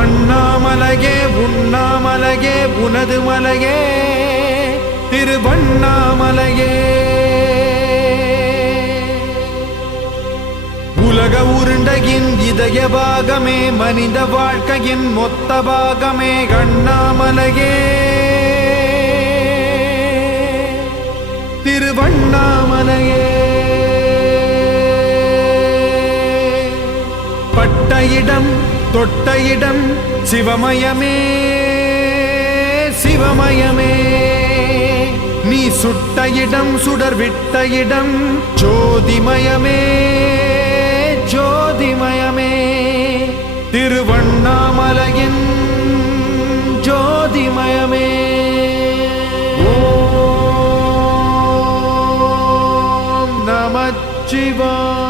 அண்ணாமலையே உண்ணாமலையே உனது மலையே திருவண்ணாமலையே. உலக உருண்டையின் இதய பாகமே மனித வாழ்க்கையின் மொத்த பாகமே அண்ணாமலையே திருவண்ணாமலையே. பட்ட இடம் தொட்ட இடம் சிவமயமே சிவமயமே. நீ சுட்ட இடம் சுடர் விட்ட இடம் ஜோதிமயமே ஜோதிமயமே. திருவண்ணாமலையின் ஜோதிமயமே. ஓம் நமச்சிவாய.